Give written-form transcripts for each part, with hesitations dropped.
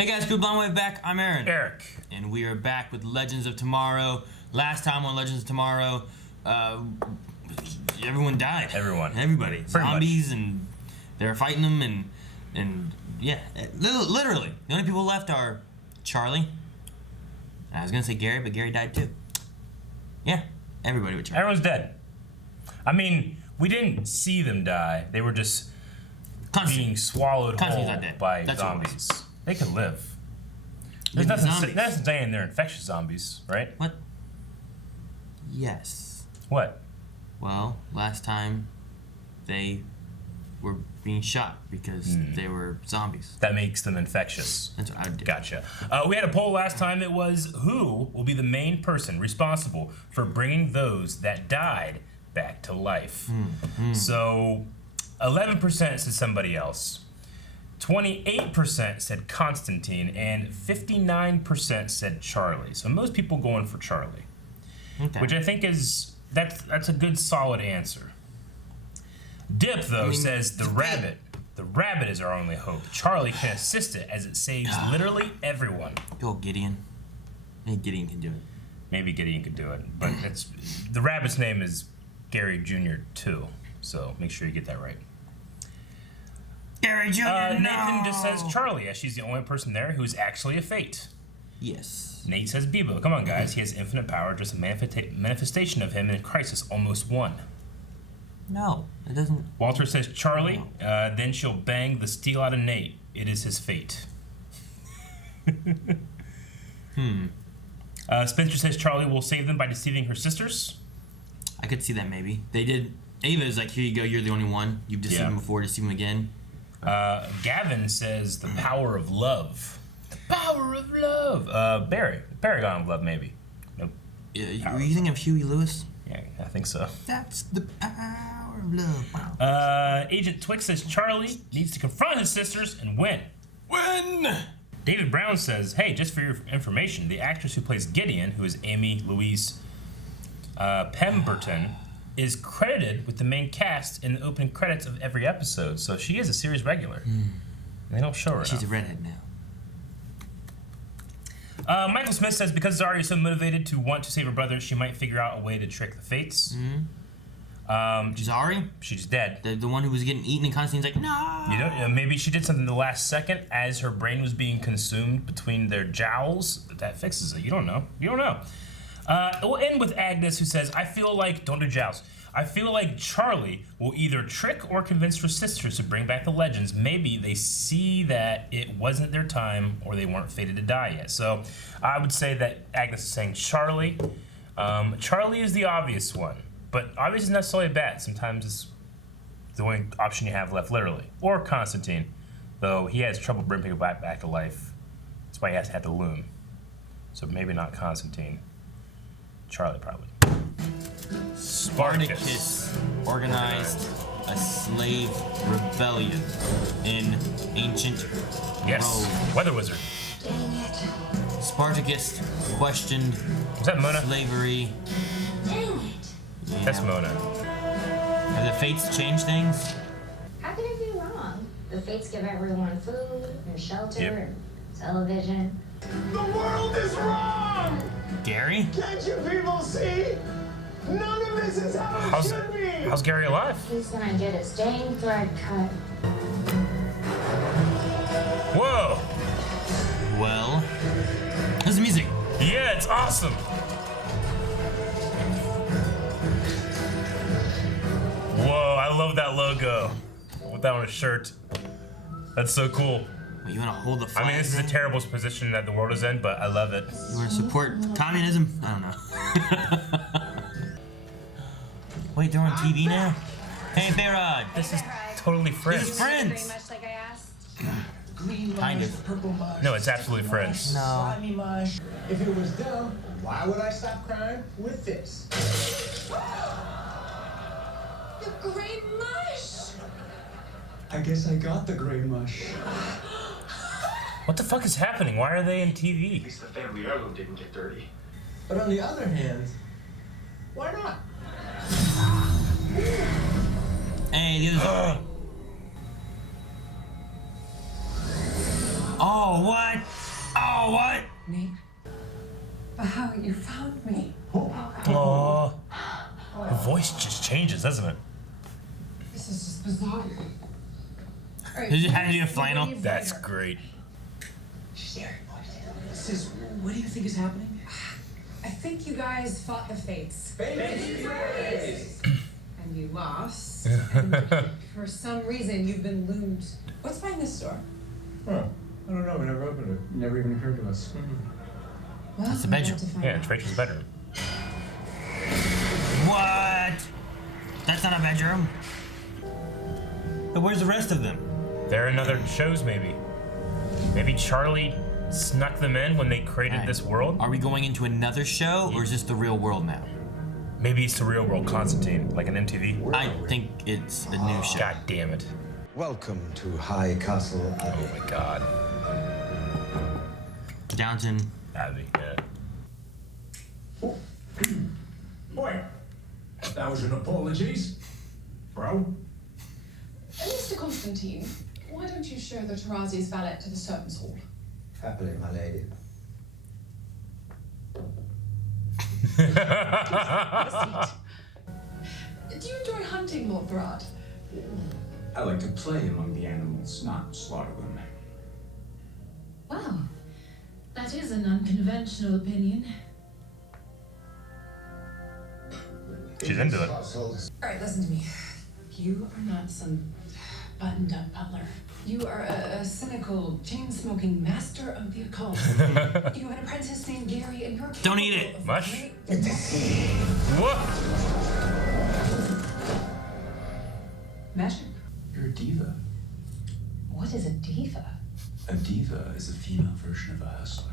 Hey guys, Blue Blind Wave back. I'm Aaron. Eric. And we are back with Legends of Tomorrow. Last time on Legends of Tomorrow, everyone died. Everybody. Pretty Zombies, much. and they were fighting them, and yeah, literally. The only people left are Charlie. I was gonna say Gary, but Gary died too. Yeah, everybody but Charlie. Everyone's dead. I mean, we didn't see them die. They were just being swallowed whole by zombies. They can live. There's nothing saying they're infectious zombies, right? What? Yes. What? Well, last time they were being shot because they were zombies. That makes them infectious. That's what I did. Gotcha. We had a poll last time. It was who will be the main person responsible for bringing those that died back to life. So 11% said somebody else. 28% said Constantine, and 59% said Charlie. So most people going for Charlie, which I think is that's a good solid answer. Dip though says the rabbit. The rabbit is our only hope. Charlie can assist it as it saves literally everyone. Go Gideon. Maybe Gideon can do it. Maybe Gideon could do it, but the rabbit's name is Gary Jr. too. So make sure you get that right. Gary Jr. Nathan just says Charlie, as she's the only person there who's actually a fate. Yes. Nate says Bebo. Come on, guys. He has infinite power. Just a manifestation of him in a crisis almost won. No, it doesn't. Walter says Charlie. Then she'll bang the steel out of Nate. It is his fate. Spencer says Charlie will save them by deceiving her sisters. I could see that maybe. They did. Ava is like, here you go. You're the only one. You've deceived him before. Deceive him again. Gavin says the power of love. The power of love. Barry. Paragon of love, maybe. Nope. Were you thinking of Huey Lewis? Yeah, I think so. That's the power of love. Agent Twix says Charlie needs to confront his sisters and win. Win! David Brown says, hey, just for your information, the actress who plays Gideon, who is Amy Louise Pemberton, is credited with the main cast in the opening credits of every episode, so she is a series regular. They don't show her She's enough. a redhead now. Michael Smith says because Zarya is so motivated to want to save her brother, she might figure out a way to trick the fates. Zari? She's dead. The one who was getting eaten, and Constantine's like, no! You know, maybe she did something the last second as her brain was being consumed between their jowls. That fixes it. You don't know. You don't know. We'll end with Agnes, who says, I feel like, don't do jowls, I feel like Charlie will either trick or convince her sisters to bring back the legends. Maybe they see that it wasn't their time or they weren't fated to die yet. So I would say that Agnes is saying Charlie. Charlie is the obvious one, but obvious is not necessarily bad. Sometimes it's the only option you have left, literally. Or Constantine, though he has trouble bringing people back to life. That's why he has to have the loom. So maybe not Constantine. Charlie, probably. Spartacus organized a slave rebellion in ancient Rome. Weather wizard. Spartacus questioned slavery. Dang it. Yeah. That's Mona. Have the fates changed things? How can it be wrong? The fates give everyone food and shelter and television. The world is wrong! Gary? Can't you people see? None of this is how it should be! How's Gary alive? He's gonna get his dang thread cut. Whoa! Well, this is music. Yeah, it's awesome! Whoa, I love that logo. With that on a shirt. That's so cool. Wait, you want to hold the flag? I mean, this is a terrible position that the world is in, but I love it. You want to support communism? I don't know. Wait, they're on TV now? Hey, Bayrod. This is totally Friends. This is Friends. Very much like I asked. Kind of. No, it's absolutely Friends. No. If it was dumb, why would I stop crying with this? The gray mush! I guess I got the gray mush. What the fuck is happening? Why are they in TV? At least the family heirloom didn't get dirty. But on the other hand, why not? Hey, the other Oh, what? Oh, what? Nate, how you found me? Oh, her voice just changes, doesn't it? This is just bizarre. Did you hand you a flannel? That's great. Sis, what do you think is happening? I think you guys fought the fates. And you lost. And for some reason, you've been loomed. What's behind this door? Huh. I don't know. We never opened it. Never even occurred to us. Well, That's the we're about bedroom. to find Yeah, out. it's Rachel's bedroom. What? That's not a bedroom. But where's the rest of them? They're in other shows, maybe. Maybe Charlie snuck them in when they created this world. Are we going into another show, or is this the real world now? Maybe it's the real world, Constantine, like an MTV. I think it's a new show. God damn it. Welcome to High Castle Abbey. Oh my god. Downton. Abby, yeah. Boy, 1,000 apologies, bro. Mr. Constantine, why don't you show the Tarazi's valet to the servants' hall? Happily, my lady. Do you enjoy hunting, Lord Barad? I like to play among the animals, not slaughter them. Wow, that is an unconventional opinion. She's into it. All right, listen to me. You are not some buttoned-up butler. You are a cynical, chain-smoking master of the occult. You have an apprentice named Gary, and you're Don't eat it. Mush? What? Magic. You're a diva. What is a diva? A diva is a female version of a hustler.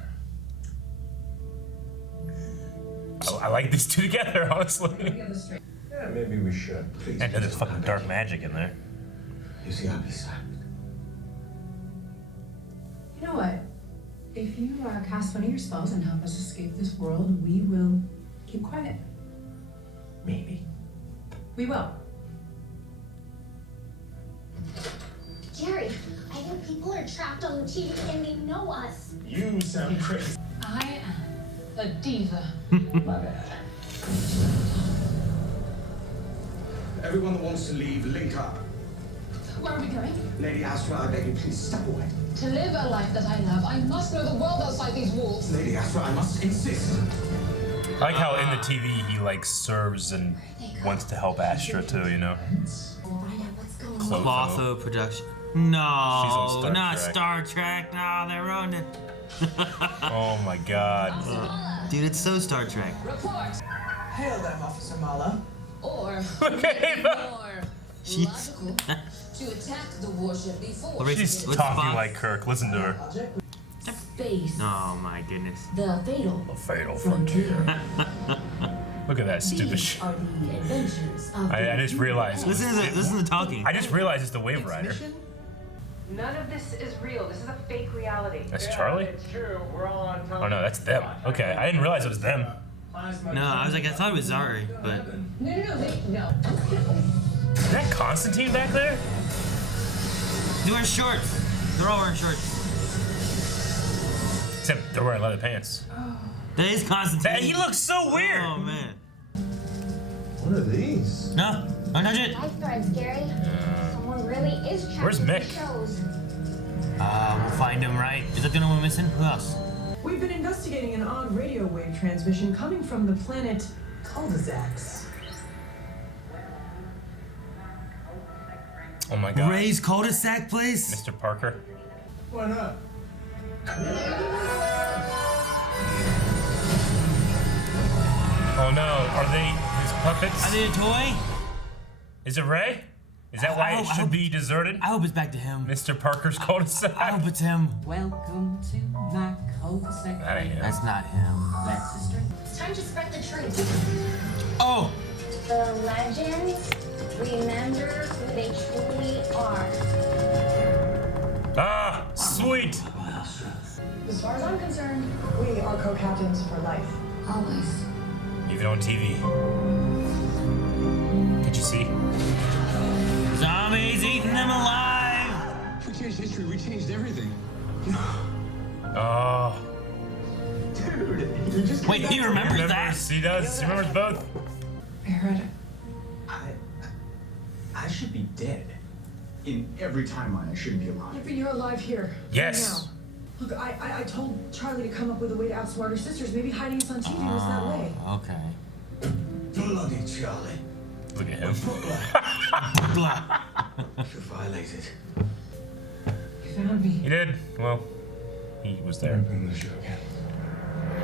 I like these two together, honestly. Get this straight. Yeah, maybe we should. Please. And there's fucking dark magic in there. You see, Abby, sir. You know what? If you cast one of your spells and help us escape this world, we will keep quiet. Maybe. We will. Gary, I think people are trapped on the TV and they know us. You sound crazy. I am a diva. My bad. Everyone that wants to leave, link up. Where are we going? Lady Astra, I beg you, please step away. To live a life that I love, I must know the world outside these walls. Lady Astra, I must insist. I like how in the TV he like serves and wants to help Astra too, you know? Find out what's going on. Clotho production. No, Star not Trek. Star Trek. No, they ruined it. Oh my god. Dude, it's so Star Trek. Report! Hail them, Officer Mala. Or, Okay, more She's logical, to attack the warship before she's What's talking Spock? like Kirk. Listen to her. Space. Oh my goodness. The fatal A fatal frontier. Look at that stupid These shit. are the adventures of I just realized. Listen to the talking. I just realized it's the Wave Rider. None of this is real. This is a fake reality. That's Charlie? It's true. We're all on television. Oh no, that's them. Okay, I didn't realize it was them. No, I was like, I thought it was Zari, but No. Is that Constantine back there? they're wearing shorts. They're all wearing shorts. Except they're wearing leather pants. That is Constantine. He looks so weird. Oh man. What are these? No, don't touch it. Lifeguards, Gary. Someone really is trapped Where's in the Mick? shows. We'll find him, right? Is that the only one missing? Who else? We've been investigating an odd radio wave transmission coming from the planet cul-de-sacs. Oh my god. Ray's cul-de-sac place? Mr. Parker. Why not? Oh no, are they his puppets? Are they a toy? Is it Ray? Is that why I it hope- should be deserted? I hope it's back to him. Mr. Parker's cul-de-sac. I hope it's him. Welcome to my cul-de-sac. That ain't him. That's not him. That's the string. It's time to spread the truth. Oh! The legends remember who they truly are. Ah, sweet. As far as I'm concerned, We are co-captains for life. always. Even on TV. Did you see? Zombies eating them alive! We changed history. We changed everything. Oh. Dude, you just Wait, he remembers that? He does. He remembers both. Marietta. I should be dead. In every timeline, I shouldn't be Yeah, alive. but you're alive here. Yes. Right now. Look, I told Charlie to come up with a way to outsmart her sisters. Maybe hiding us on TV was that way. Okay. Bloody Charlie. Look at him. Blah. You violated. You found me. He did. Well, he was there. Bring the show again.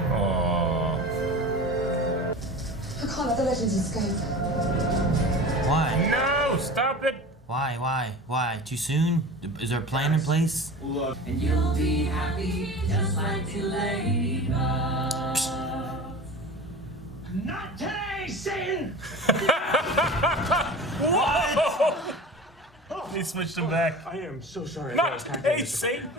Aww. I can't let the legends escape. Why? No! Stop it! Why? Too soon? Is there a plan in place? And you'll be happy just like the ladybug. Not today, Satan! Whoa! They switched him back. I am so sorry. Not today, Satan!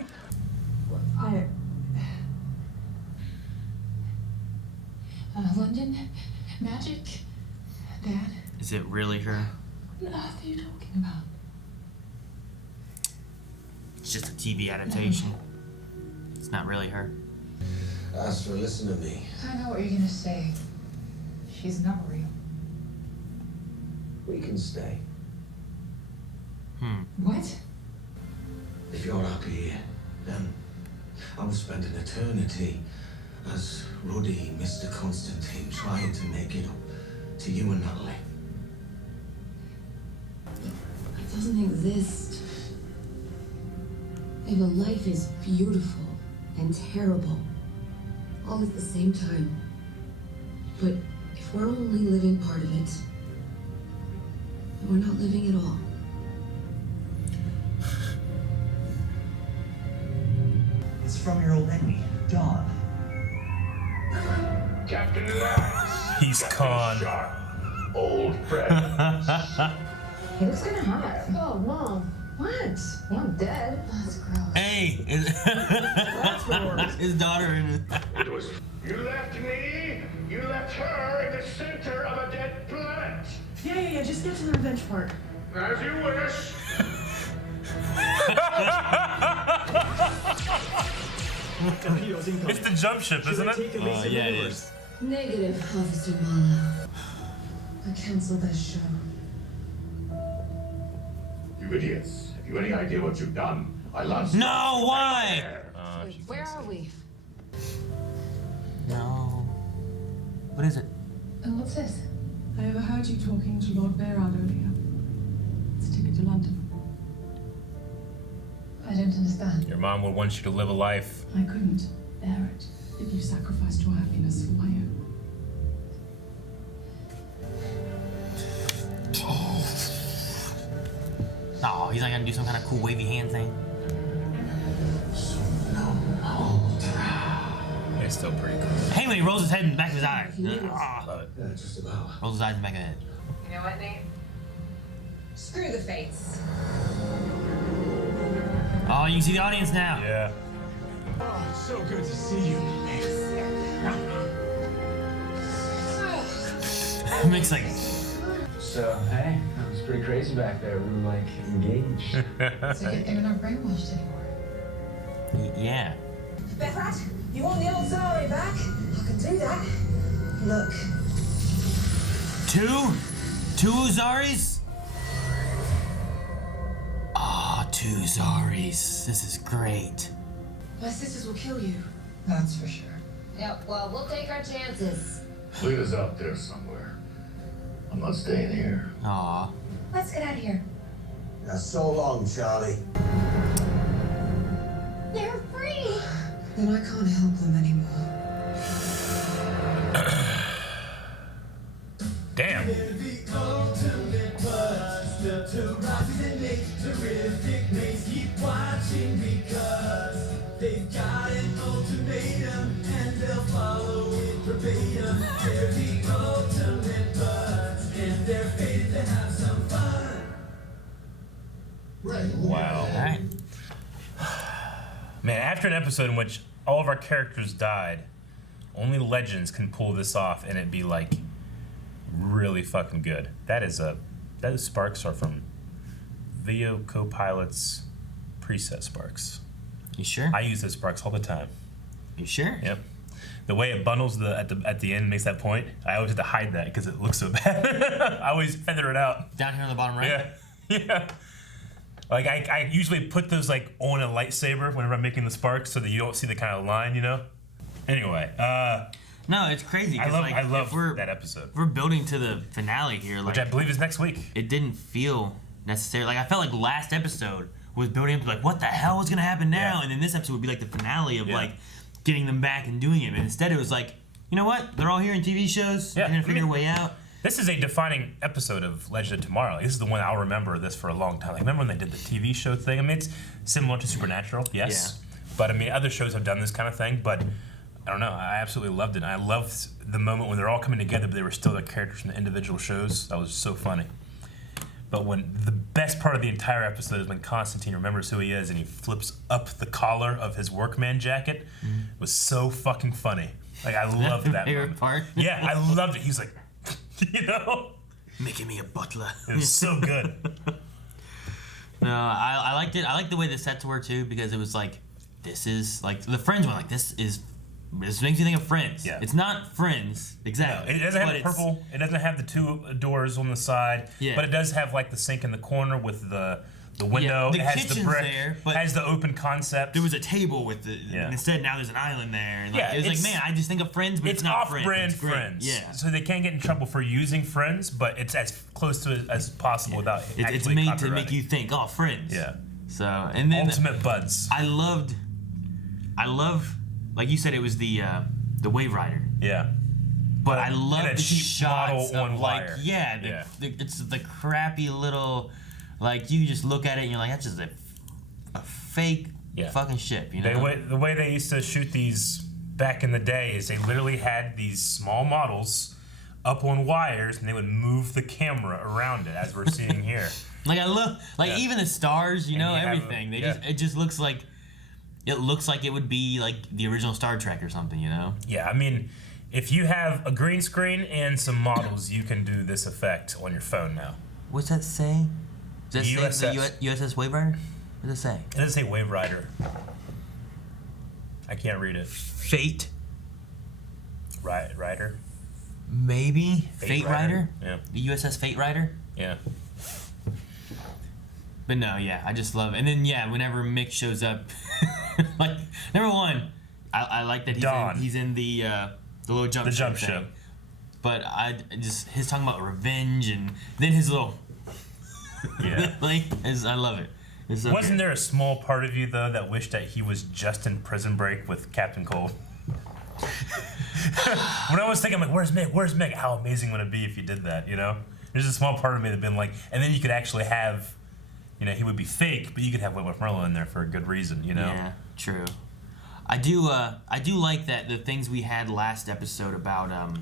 London? Magic? Dad? Is it really her? What on earth are you talking about? It's just a TV adaptation. It's not really her. Astro, listen to me. I know what you're gonna say. She's not real. We can stay. What? If you're happy here, then I will spend an eternity as Ruddy, Mr. Constantine, trying to make it up to you and Natalie. It doesn't exist. If a life is beautiful and terrible, all at the same time. But if we're only living part of it, then we're not living at all. It's from your old enemy, Dawn. Captain Lax. He's Khan. Old friend. He looks kind of hot. Oh, Mom. What? Well, I'm dead. That's gross. Hey! His daughter in It was. You left me. You left her in the center of a dead planet. Yeah. Just get to the revenge part. As you wish. It's the jump ship, isn't it? yeah, it is. Negative, Officer Marlowe. I canceled that show. You idiots. Have you any idea what you've done? I lost. No, why? Wait, where are we? No. What is it? And what's this? I overheard you talking to Lord Bearard earlier. It's a ticket to London. I don't understand. Your mom would want you to live a life. I couldn't bear it if you sacrificed your happiness for my own. Oh, he's not gonna do some kind of cool wavy hand thing. It's still pretty cool. I hate when he rolls his head in the back of his eye. Love it. Yeah, just about. Rolls his eyes in the back of the head. You know what, Nate? Screw the fates. Oh, you can see the audience now. Yeah. Oh, it's so good to see you. Makes like. So, hey, that was pretty crazy back there. We were like engaged. It's a good thing we're not brainwashed anymore. Yeah. Bethrat, you want the old Zari back? I can do that. Look. Two Uzaris? Ah, 2 Zaris. This is great. My sisters will kill you. That's for sure. Yeah, well, we'll take our chances. Fleet is out there somewhere. I'm not staying here. Aw. Let's get out of here. Now, so long, Charlie. They're free! Then I can't help them anymore. Damn. They've got an ultimatum and they'll follow it verbatim. They're the ultimate buds and they're fated to have some fun. Wow. Alright. Man, after an episode in which all of our characters died, only legends can pull this off and it be like really fucking good. That is sparks are from Video Copilot's preset sparks. You sure? I use those sparks all the time. You sure? Yep. The way it bundles at the end makes that point. I always have to hide that because it looks so bad. I always feather it out. Down here on the bottom right? Yeah. Yeah. Like I usually put those like on a lightsaber whenever I'm making the sparks so that you don't see the kind of line, you know? Anyway, no, it's crazy. I love that episode. We're building to the finale here. Which I believe is next week. It didn't feel necessary. Like, I felt like last episode was building up to, like, what the hell is going to happen now? Yeah. And then this episode would be, like, the finale of, like, getting them back and doing it. And instead it was like, you know what? They're all here in TV shows. Yeah. They're going to figure a way out. This is a defining episode of Legend of Tomorrow. This is the one I'll remember this for a long time. Like, remember when they did the TV show thing? I mean, it's similar to Supernatural, yes. Yeah. But, I mean, other shows have done this kind of thing. But, I don't know. I absolutely loved it. I loved the moment when they're all coming together, but they were still the characters from the individual shows. That was so funny. But when the best part of the entire episode is when Constantine remembers who he is and he flips up the collar of his workman jacket. It was so fucking funny. Like, I loved that favorite part? Yeah, I loved it. He's like, you know? Making me a butler. It was so good. No, I liked it. I liked the way the sets were, too, because it was like, this is, like, the Friends one, like, this makes you think of Friends. Yeah. It's not Friends, exactly. No, it doesn't have the purple. It doesn't have the two doors on the side. Yeah. But it does have like the sink in the corner with the window. Yeah, it has the brick. There, but has the open concept. There was a table with the. Yeah. Instead, now there's an island there. And like, it was like, man, I just think of Friends, but it's not Friends. Off-brand Friends. Yeah. So they can't get in trouble for using Friends, but it's as close to it as possible without. It's made to make you think, oh, Friends. Yeah. So and then ultimate buds. I love. Like you said, it was the Wave Rider. Yeah. But I love the shots model on of wire. Like, it's the crappy little, like, you just look at it and you're like, that's just a fake fucking ship, you know? The way they used to shoot these back in the day is they literally had these small models up on wires and they would move the camera around it as we're seeing here. Like, I love, like, even the stars, you know, everything. It just looks like. It looks like it would be like the original Star Trek or something, you know? Yeah, I mean, if you have a green screen and some models, you can do this effect on your phone now. What's that say? Does that say the USS Wave Rider? What does it say? It doesn't say Wave Rider. I can't read it. Fate? Rider? Maybe? Fate Rider? Yeah. The USS Fate Rider? Yeah. But no, yeah, I just love it. And then, yeah, whenever Mick shows up, like, number one, I like that he's in the little jump ship. But his talking about revenge and then his little, like, I love it. So Wasn't there a small part of you, though, that wished that he was just in Prison Break with Captain Cold? When I was thinking, I'm like, where's Mick? How amazing would it be if you did that, you know? There's a small part of me that been like, and then you could actually have, you know, he would be fake, but you could have Whitworth Merlin in there for a good reason, you know? Yeah, true. I do like that the things we had last episode about,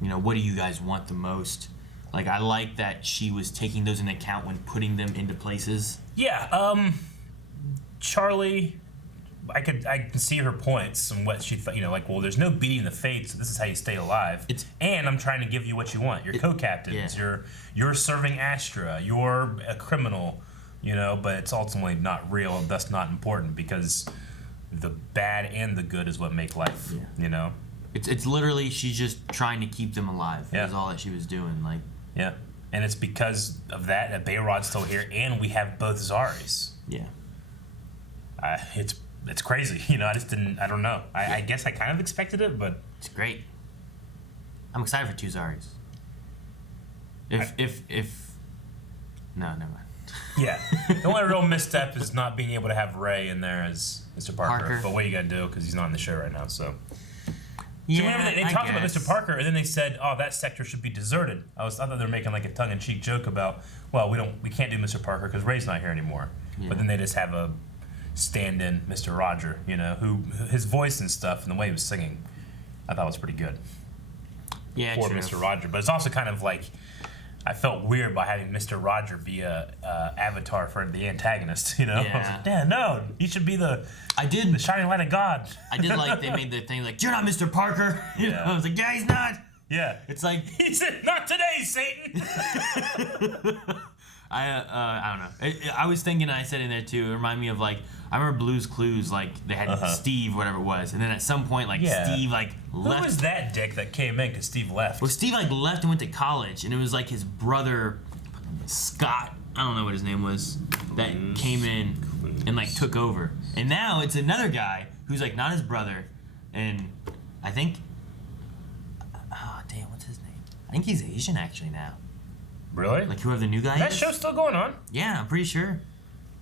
you know, what do you guys want the most? Like, I like that she was taking those into account when putting them into places. Yeah, Charlie, I can see her points and what she thought, you know, like, well, there's no beating the fates, so this is how you stay alive. And I'm trying to give you what you want. You're co-captains, you're serving Astra, you're a criminal, you know, but it's ultimately not real, and thus not important, because the bad and the good is what make life, you know? It's literally, she's just trying to keep them alive. Yeah. That's all that she was doing, like. Yeah, and it's because of that Bayrod's still here, and we have both Zaris. Yeah. It's crazy, you know, I don't know. I guess I kind of expected it, but. It's great. I'm excited for two Zaris. No, never mind. Yeah. The only real misstep is not being able to have Ray in there as Mr. Parker. But what are you going to do? Because he's not in the show right now, so. Yeah, they talked about Mr. Parker, and then they said, "Oh, that sector should be deserted." I thought they were making like a tongue-in-cheek joke about, well, we can't do Mr. Parker because Ray's not here anymore. Yeah. But then they just have a stand-in Mr. Roger, you know, who his voice and stuff and the way he was singing, I thought was pretty good. Yeah, for Mr. Roger, but it's also kind of like I felt weird by having Mr. Roger be a avatar for the antagonist, you know. Yeah. I was like, yeah, no, he should be the shining light of God. I did like they made the thing like, you're not Mr. Parker. You know, I was like, yeah, he's not. Yeah. It's like he said, not today, Satan. I don't know. I was thinking, I said in there too, it reminded me of like, I remember Blue's Clues, like they had Steve, whatever it was, and then at some point, like Steve like left. Who was that dick that came in because Steve left? Well, Steve like left and went to college, and it was like his brother, Scott, I don't know what his name was, that came in and like took over. And now it's another guy who's like not his brother, and I think, damn, what's his name? I think he's Asian actually now. Really? Like whoever the new guy is. That show's still going on? Yeah, I'm pretty sure.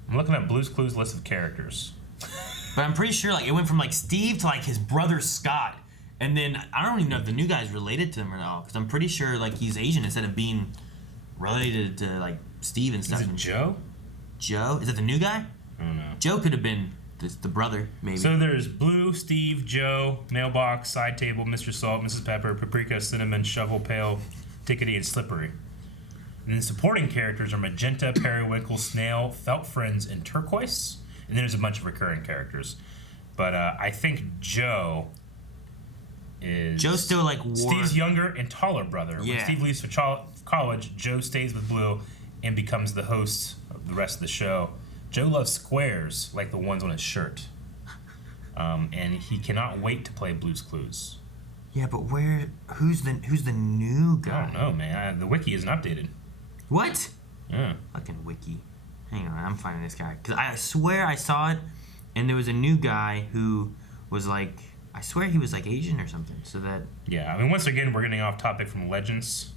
I'm looking at Blue's Clues list of characters. But I'm pretty sure like it went from like Steve to like his brother Scott. And then I don't even know if the new guy's related to him or not, because I'm pretty sure like he's Asian instead of being related to like Steve and stuff. Is it Joe? Joe? Is that the new guy? I don't know. Joe could have been the brother, maybe. So there's Blue, Steve, Joe, Mailbox, Side Table, Mr. Salt, Mrs. Pepper, Paprika, Cinnamon, Shovel, Pail, Tickety, and Slippery. And then supporting characters are Magenta, Periwinkle, Snail, Felt Friends, and Turquoise. And then there's a bunch of recurring characters. But I think Joe is... Joe's still like Steve's younger and taller brother. Yeah. When Steve leaves for college, Joe stays with Blue and becomes the host of the rest of the show. Joe loves squares, like the ones on his shirt. And he cannot wait to play Blue's Clues. Yeah, but who's the new guy? I don't know, man. The wiki isn't updated. What? Yeah. Fucking wiki. Hang on, I'm finding this guy. Because I swear I saw it, and there was a new guy who was like, I swear he was like Asian or something, so that... Yeah, I mean, once again, we're getting off topic from Legends.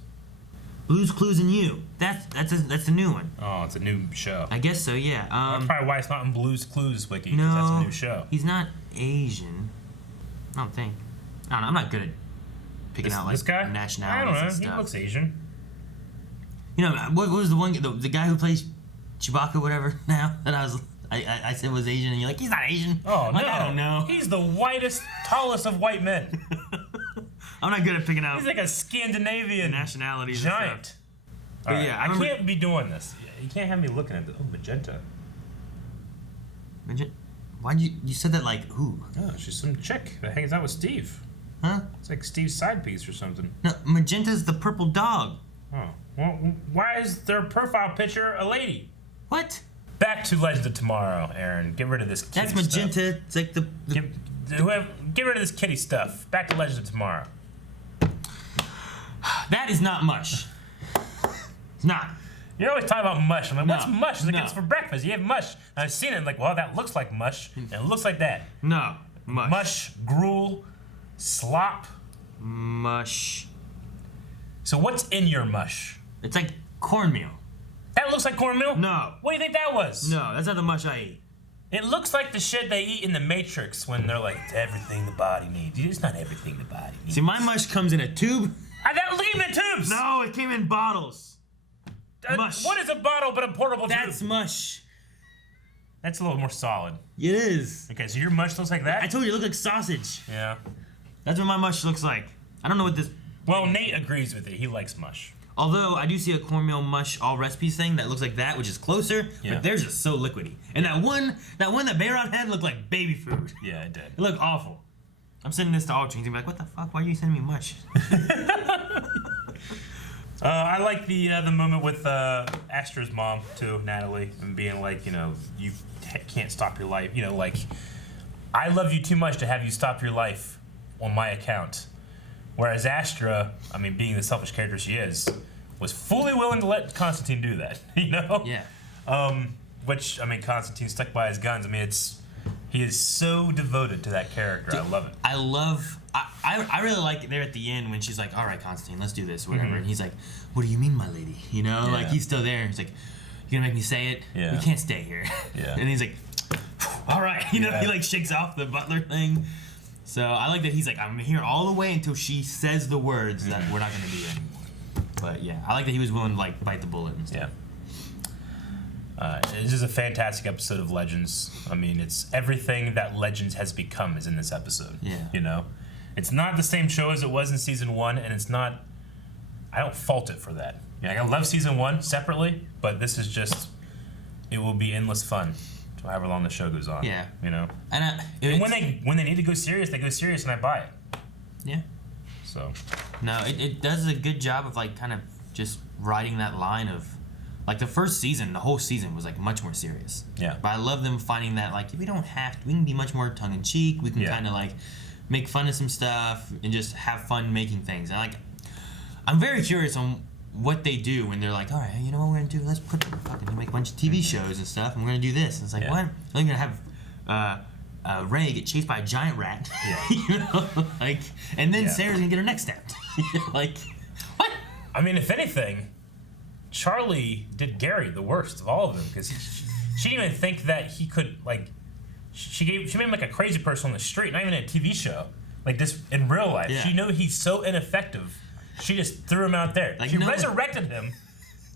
Blue's Clues and You. That's the new one. Oh, it's a new show. I guess so, yeah. That's probably why it's not in Blue's Clues wiki, because no, that's a new show. He's not Asian. I don't think. I don't know, I'm not good at picking out like this guy? nationalities I don't know, and stuff. he looks Asian. You know, what was the one, the guy who plays Chewbacca, whatever, now, that I said was Asian, and you're like, he's not Asian. Oh, like, no. I don't know. He's the whitest, tallest of white men. I'm not good at picking out... He's like a Scandinavian nationalities giant. But right, yeah, I can't be doing this. You can't have me looking at the... Oh, Magenta. Why'd you said that like who? Oh, she's some chick that hangs out with Steve. Huh? It's like Steve's side piece or something. No, Magenta's the purple dog. Oh. Well, why is their profile picture a lady? What? Back to Legends of Tomorrow, Aaron. Get rid of this kitty That's Magenta. stuff. It's like the... Get rid of this kitty stuff. Back to Legends of Tomorrow. That is not mush. It's not. You're always talking about mush. I'm like, No, what's mush? It's like, no. it's for breakfast. You have mush. And I've seen it. I'm like, well, that looks like mush. And it looks like that. No. Mush. Mush, gruel, slop. Mush. So what's in your mush? It's like cornmeal. That looks like cornmeal? No. What do you think that was? No, that's not the mush I eat. It looks like the shit they eat in the Matrix when they're like, it's everything the body needs. It's not everything the body needs. See, my mush comes in a tube. Look at the tubes! No, it came in bottles. Mush. What is a bottle but a portable tube? That's mush. That's a little more solid. It is. Okay, so your mush looks like that? I told you it looked like sausage. Yeah. That's what my mush looks like. I don't know what this... Well, Nate agrees with it. He likes mush. Although, I do see a cornmeal mush all recipes thing that looks like that, which is closer, Yeah. but theirs is so liquidy. And that one that Bayron had looked like baby food. Yeah, it did. It looked awful. I'm sending this to all drinks and be like, what the fuck? Why are you sending me mush? I like the moment with Astra's mom, too, Natalie, and being like, you know, you can't stop your life. You know, like, I love you too much to have you stop your life on my account. Whereas Astra, I mean, being the selfish character she is, was fully willing to let Constantine do that, you know? Yeah. Which, I mean, Constantine stuck by his guns. I mean, he is so devoted to that character. Dude, I love it. I really like it there at the end when she's like, all right, Constantine, let's do this, whatever. Mm-hmm. And he's like, what do you mean, my lady? You know, Yeah. like he's still there. He's like, you gonna make me say it? Yeah. You can't stay here. Yeah. And he's like, all right. You know, Yeah. he like shakes off the butler thing. So I like that he's like, I'm here all the way until she says the words that we're not gonna be anymore. But yeah, I like that he was willing to like bite the bullet and stuff. Yeah. This is a fantastic episode of Legends. I mean, it's everything that Legends has become is in this episode. Yeah. You know? It's not the same show as it was in season 1, and it's not... I don't fault it for that. You know, I love season 1 separately, but this is just... It will be endless fun, however long the show goes on. Yeah. You know? And when they need to go serious, they go serious, and I buy it. Yeah. So... No, it does a good job of like kind of just riding that line of Like the first season, the whole season was like much more serious. Yeah. But I love them finding that like we don't have to, we can be much more tongue in cheek. We can kind of like make fun of some stuff and just have fun making things. And like, I'm very curious on what they do when they're like, all right, you know what we're gonna do? Let's make a bunch of TV shows and stuff, and we're gonna do this. And it's like, what? They're gonna have Ray get chased by a giant rat. You know, like, and then Sarah's gonna get her neck stabbed. Like, what? I mean, if anything, Charlie did Gary the worst of all of them because she didn't even think that he could like. She made him like a crazy person on the street, not even in a TV show. Like this in real life, she knew he's so ineffective. She just threw him out there. Like, she resurrected him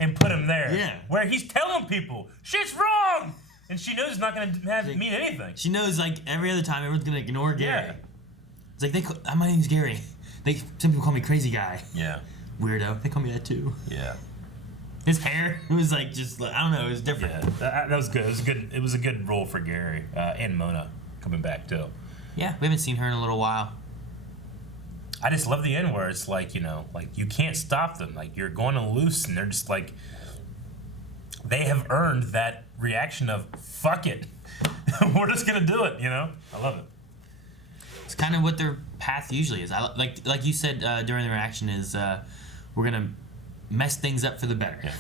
and put him there. Yeah. Where he's telling people shit's wrong, and she knows it's not gonna mean anything. She knows like every other time everyone's gonna ignore Gary. Yeah. It's like my name's Gary. Some people call me crazy guy. Yeah. Weirdo. They call me that too. Yeah. His hair, it was like just I don't know, it was different. Yeah, that was good. It was a good role for Gary and Mona coming back too. Yeah, we haven't seen her in a little while. I just love the end where it's like, you know, like you can't stop them. Like you're going to loose, and they're just like they have earned that reaction of fuck it, we're just gonna do it. You know, I love it. It's kind of what their path usually is. Like you said during the reaction is we're gonna mess things up for the better. Yeah,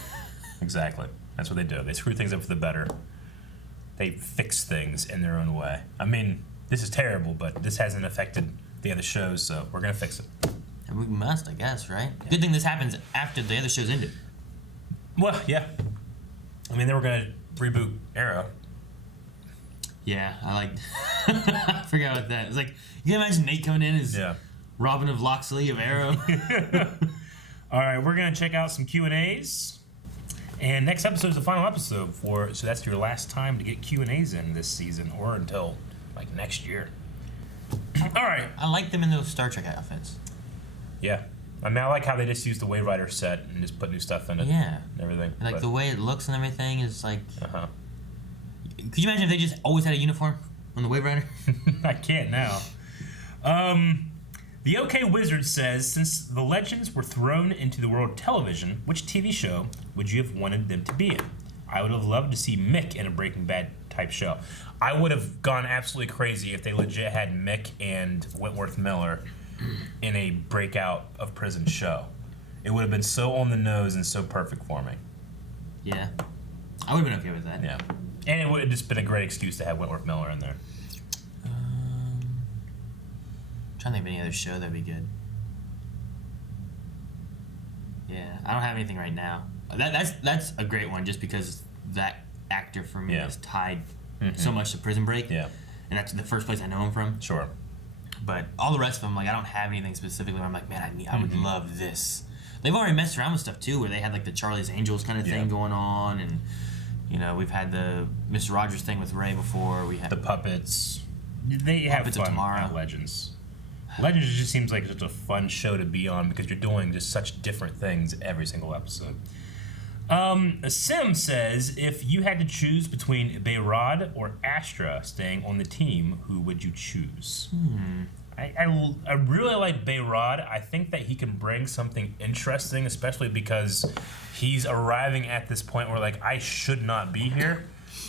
exactly. That's what they do. They screw things up for the better. They fix things in their own way. I mean, this is terrible, but this hasn't affected the other shows, so we're gonna fix it. And we must, I guess, right? Yeah. Good thing this happens after the other shows ended. Well, yeah. I mean, they were gonna reboot Arrow. Yeah, I forgot about that. It's like, you can imagine Nate coming in as Robin of Locksley of Arrow. All right, we're gonna check out some Q&As, and next episode is the final episode so that's your last time to get Q&As in this season, or until like next year. All right. I like them in those Star Trek outfits. Yeah, I mean, I like how they just use the Wave Rider set and just put new stuff in it. Yeah, and everything. Like the way it looks and everything is like. Could you imagine if they just always had a uniform on the Wave Rider? I can't now. The OK Wizard says, since the Legends were thrown into the world of television, which TV show would you have wanted them to be in? I would have loved to see Mick in a Breaking Bad type show. I would have gone absolutely crazy if they legit had Mick and Wentworth Miller in a breakout of prison show. It would have been so on the nose and so perfect for me. Yeah. I would have been okay with that. Yeah. And it would have just been a great excuse to have Wentworth Miller in there. I'm trying to think of any other show that'd be good. Yeah, I don't have anything right now. That's a great one just because that actor for me is tied so much to Prison Break. Yeah. And that's the first place I know him from. Sure. But all the rest of them, like, I don't have anything specifically where I'm like, man, I would love this. They've already messed around with stuff too, where they had like the Charlie's Angels kind of thing going on, and you know, we've had the Mr. Rogers thing with Ray before. We had the puppets. They have Puppets fun of Tomorrow. at Legends. Legends just seems like such a fun show to be on because you're doing just such different things every single episode. Sim says, if you had to choose between Bayrod or Astra staying on the team, who would you choose? I really like Bayrod. I think that he can bring something interesting, especially because he's arriving at this point where, like, I should not be here.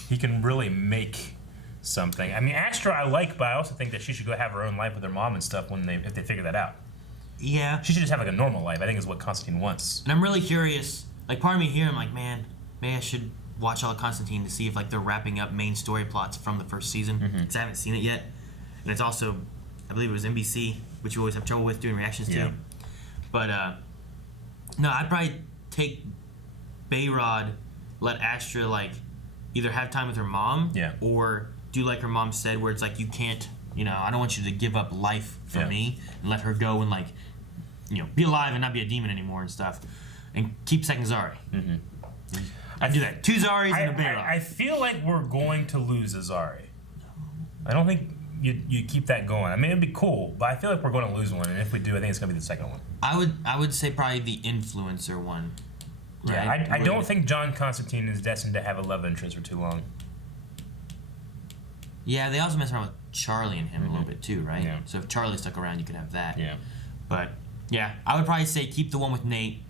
He can really make something. I mean, Astra I like, but I also think that she should go have her own life with her mom and stuff if they figure that out. Yeah. She should just have like a normal life, I think is what Constantine wants. And I'm really curious, like part of me here, I'm like, man, maybe I should watch all of Constantine to see if like they're wrapping up main story plots from the first season, because I haven't seen it yet. And it's also, I believe it was NBC, which you always have trouble with doing reactions to. But no, I'd probably take Bayrod, let Astra like either have time with her mom, or do like her mom said, where it's like, you can't, you know, I don't want you to give up life for me, and let her go and like, you know, be alive and not be a demon anymore and stuff, and keep second Zari. I'd do that. 2 Zaris and a Bayrod. I feel like we're going to lose a Zari. I don't think you keep that going. I mean, it'd be cool, but I feel like we're going to lose one, and if we do, I think it's going to be the second one. I would say probably the influencer one. Yeah, right? I don't think John Constantine is destined to have a love interest for too long. Yeah, they also mess around with Charlie and him a little bit too, right? Yeah. So if Charlie stuck around, you could have that. Yeah. But yeah, I would probably say keep the one with Nate,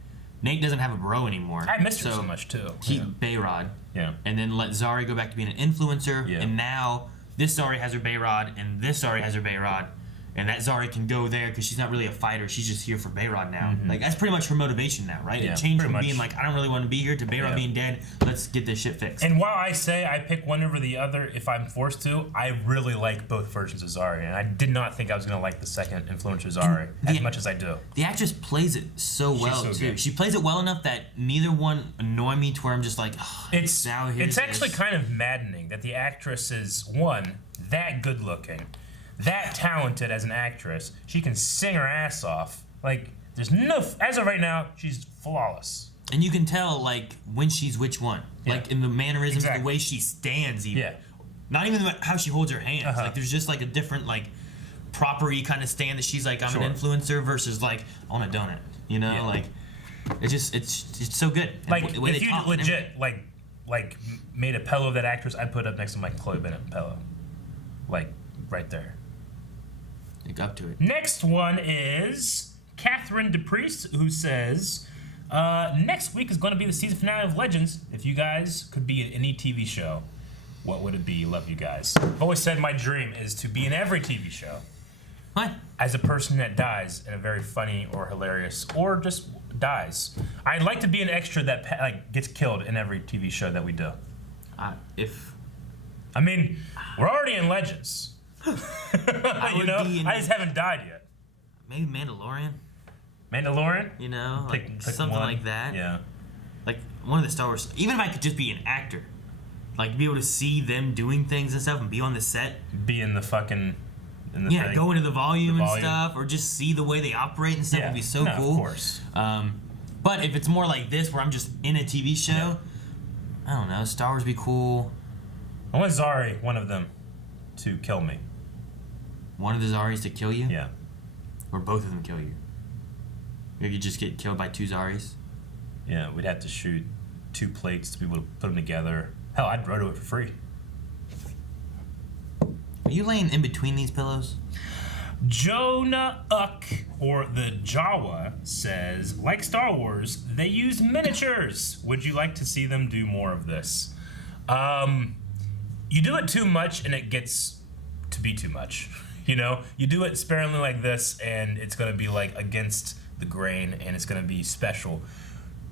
Nate doesn't have a bro anymore. I missed her so much too. Keep Bayrod. Yeah. And then let Zari go back to being an influencer. Yeah. And now this Zari has her Bayrod, and this Zari has her Bayrod. And that Zari can go there because she's not really a fighter. She's just here for Bayrod now. Like, that's pretty much her motivation now, right? Yeah, It changed from pretty being much. like, I don't really want to be here, to Bayrod being dead. Let's get this shit fixed. And while I say I pick one over the other if I'm forced to, I really like both versions of Zari. And I did not think I was going to like the second influencer Zari as much as I do. The actress plays it so well, so too. good. She plays it well enough that neither one annoy me to where I'm just like, oh, It's now here's actually this. kind of maddening that the actress is, one, that good looking, that talented as an actress. She can sing her ass off. Like, there's no, as of right now, she's flawless. And you can tell, like, when she's which one. Yeah. Like, in the mannerisms, Exactly. the way she stands, even. Yeah. Not even how she holds her hands. Uh-huh. Like, there's just, like, a different, like, proper-y kind of stand that she's like, I'm Sure. an influencer versus, like, I want a donut. You know? Yeah. Like, it's so good. And Like, the way if they you talk and legit, like, made a pillow of that actress, I'd put it up next to my Chloe Bennett pillow. Like, right there. everything. Up to it. Next one is Catherine DePriest, who says, next week is going to be the season finale of Legends. If you guys could be in any TV show, what would it be? Love you guys. I've always said my dream is to be in every TV show. What? As a person that dies in a very funny or hilarious, or just dies. I'd like to be an extra that gets killed in every TV show that we do. I mean, we're already in Legends. I just haven't died yet. Maybe Mandalorian. Mandalorian? You know, Pick something one. like that. Yeah. Like one of the Star Wars. Even if I could just be an actor, like be able to see them doing things and stuff, and be on the set. Be in the fucking. Yeah, go into the volume and stuff, or just see the way they operate and stuff would be so cool. Of course. But if it's more like this, where I'm just in a TV show, I don't know. Star Wars would be cool. I want Zari, one of them, to kill me. One of the Zaris to kill you? Yeah. Or both of them kill you? Or you just get killed by two Zaris? Yeah, we'd have to shoot 2 plates to be able to put them together. Hell, I'd roto it for free. Are you laying in between these pillows? Jonah Uck, or the Jawa, says, like Star Wars, they use miniatures. Would you like to see them do more of this? You do it too much and it gets to be too much. You know, you do it sparingly like this and it's going to be like against the grain and it's going to be special.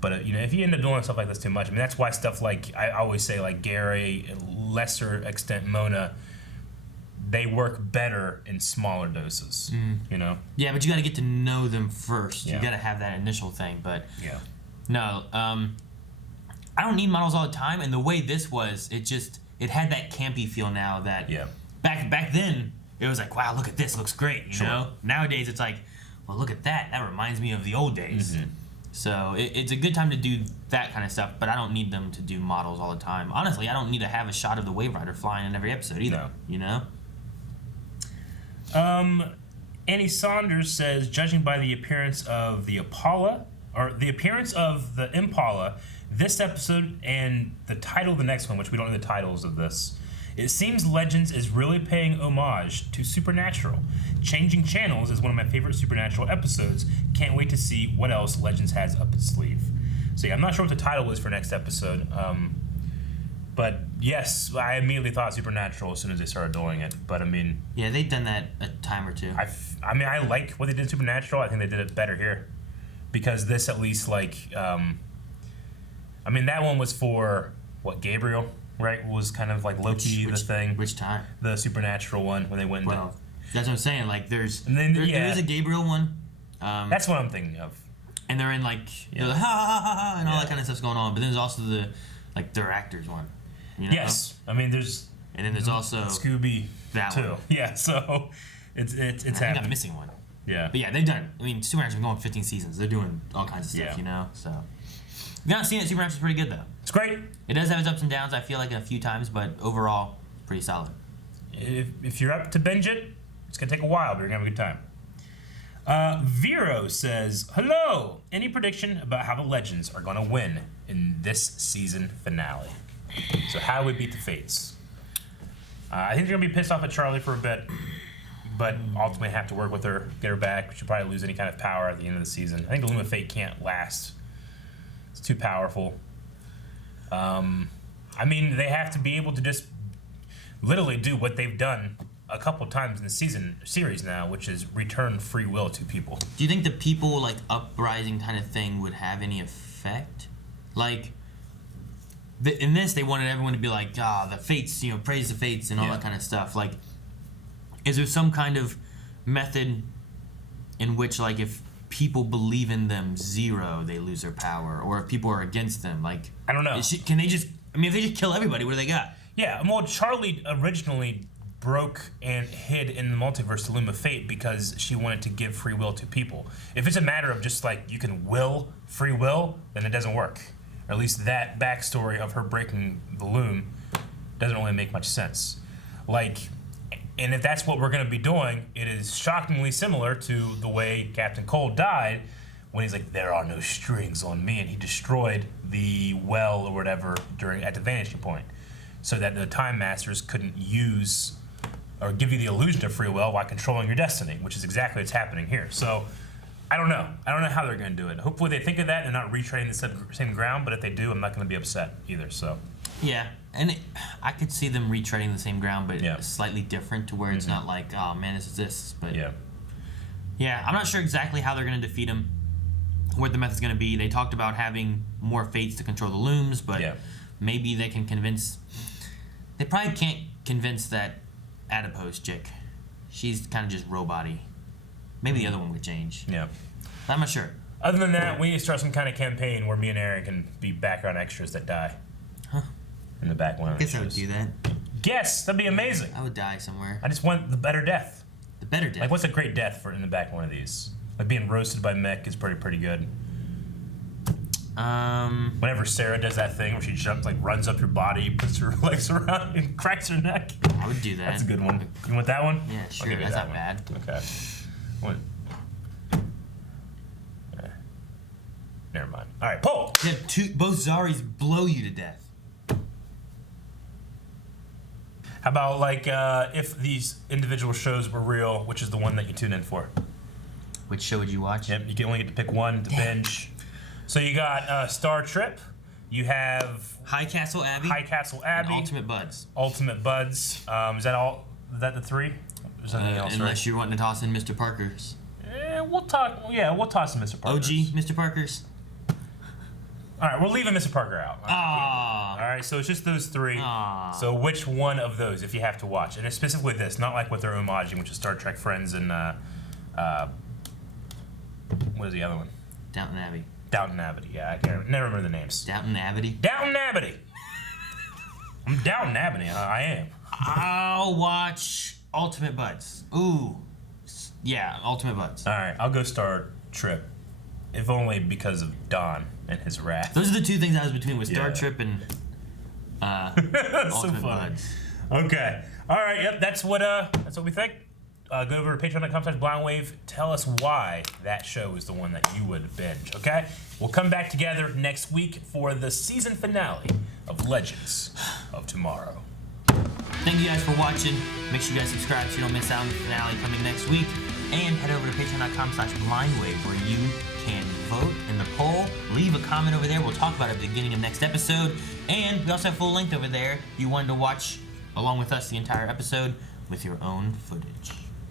But you know, if you end up doing stuff like this too much, I mean, that's why stuff like, I always say, like Gary, lesser extent Mona, they work better in smaller doses, you know? Yeah, but you got to get to know them first. Yeah. You got to have that initial thing. But yeah, no, I don't need models all the time. And the way this was, it had that campy feel now that back then it was like, wow, look at this, it looks great. You know? Nowadays it's like, well, look at that. That reminds me of the old days. So it's a good time to do that kind of stuff, but I don't need them to do models all the time. Honestly, I don't need to have a shot of the Wave Rider flying in every episode either. No. You know? Annie Saunders says, judging by the appearance of the Impala, this episode and the title of the next one, which we don't know the titles of this, it seems Legends is really paying homage to Supernatural. Changing Channels is one of my favorite Supernatural episodes. Can't wait to see what else Legends has up its sleeve. So yeah, I'm not sure what the title is for next episode. But yes, I immediately thought Supernatural as soon as they started doing it. But I mean, yeah, they've done that a time or two. I mean, I like what they did in Supernatural. I think they did it better here, because this at least I mean, that one was for what, Gabriel, right? Was kind of like Loki, the thing. Which time? The Supernatural one when they went. Well, that's what I'm saying. Like, there is a Gabriel one. That's what I'm thinking of. And they're in like the ha ha ha ha and all that kind of stuff's going on. But then there's also their actors one. You know? Yes, I mean there's. And then there's also Scooby that too. one. Yeah, so it's I think happening. I'm missing one. Yeah. But yeah, they've done. I mean, Supernatural's been going 15 seasons. They're doing all kinds of stuff, you know. So if you've not seen it, Supernatural's pretty good though. It's great. It does have its ups and downs. I feel like a few times, but overall, pretty solid. If you're up to binge it, it's gonna take a while, but you're gonna have a good time. Vero says, hello! Any prediction about how the Legends are gonna win in this season finale? So how do we beat the Fates? I think they're gonna be pissed off at Charlie for a bit, but ultimately have to work with her, get her back. She'll probably lose any kind of power at the end of the season. I think the Luma Fate can't last It's too powerful. I mean, they have to be able to just literally do what they've done a couple times in the series now, which is return free will to people. Do you think the people, like, uprising kind of thing would have any effect? Like, in this, they wanted everyone to be like, the fates, you know, praise the fates and all that kind of stuff. Like, is there some kind of method in which, like, if people believe in them zero, they lose their power? Or if people are against them, like... I don't know. Can they just... I mean, if they just kill everybody, what do they got? Yeah, well, Charlie originally broke and hid in the multiverse the Loom of Fate because she wanted to give free will to people. If it's a matter of just, like, you can will free will, then it doesn't work. Or at least that backstory of her breaking the Loom doesn't really make much sense. Like... And if that's what we're going to be doing, it is shockingly similar to the way Captain Cold died when he's like, there are no strings on me, and he destroyed the well or whatever at the vanishing point so that the Time Masters couldn't use or give you the illusion of free will while controlling your destiny, which is exactly what's happening here. So I don't know. I don't know how they're going to do it. Hopefully they think of that and not retreading the same ground, but if they do, I'm not going to be upset either. So. Yeah, and I could see them retreading the same ground, but slightly different to where it's not like, oh man, this is this. But yeah, I'm not sure exactly how they're going to defeat him, what the method's going to be. They talked about having more fates to control the looms, but maybe they can convince... They probably can't convince that adipose chick. She's kind of just robot-y. Maybe the other one would change. Yeah. I'm not sure. Other than that, we need to start some kind of campaign where me and Aaron can be background extras that die. Huh. In the background. I guess I would do that. Yes, that'd be amazing. I would die somewhere. I just want the better death. The better death? Like, what's a great death for in the back of one of these? Like, being roasted by Mech is pretty good. Whenever Sarah does that thing where she jumps, like, runs up your body, puts her legs around, and cracks her neck. I would do that. That's a good one. You want that one? Yeah, sure. That's not bad. Okay. What? Never mind. All right, Paul. Yeah, both Zaris blow you to death. How about, like, if these individual shows were real, which is the one that you tune in for? Which show would you watch? Yep, you can only get to pick one to binge. So you got Star Trip. You have High Castle Abbey. And Ultimate Buds. Ultimate Buds. Is that all? Is that the three? There's nothing else, unless you're wanting to toss in Mr. Parker's. We'll talk. Yeah, we'll toss in Mr. Parker's. OG Mr. Parker's. All right, we're leaving Mr. Parker out. All right, so it's just those three. So which one of those, if you have to watch, and it's specifically this, not like what they're homaging, which is Star Trek Friends and what is the other one? Downton Abbey. Downton Abbey. Yeah, I can't never remember the names. Downton Abbey. Downton Abbey. I'm Downton Abbey. I am. I'll watch Ultimate Buds. Ooh, yeah, Ultimate Buds. All right, I'll go Star Trip, if only because of Don and his wrath. Those are the two things I was between, with Star Trip and Ultimate Buds. Okay. All right. Yep. That's what we think. Go over to patreon.com/blindwave. Tell us why that show is the one that you would binge. Okay. We'll come back together next week for the season finale of Legends of Tomorrow. Thank you guys for watching. Make sure you guys subscribe so you don't miss out on the finale coming next week. And head over to patreon.com/blindwave where you can vote in the poll. Leave a comment over there. We'll talk about it at the beginning of next episode. And we also have full length over there if you wanted to watch along with us the entire episode with your own footage.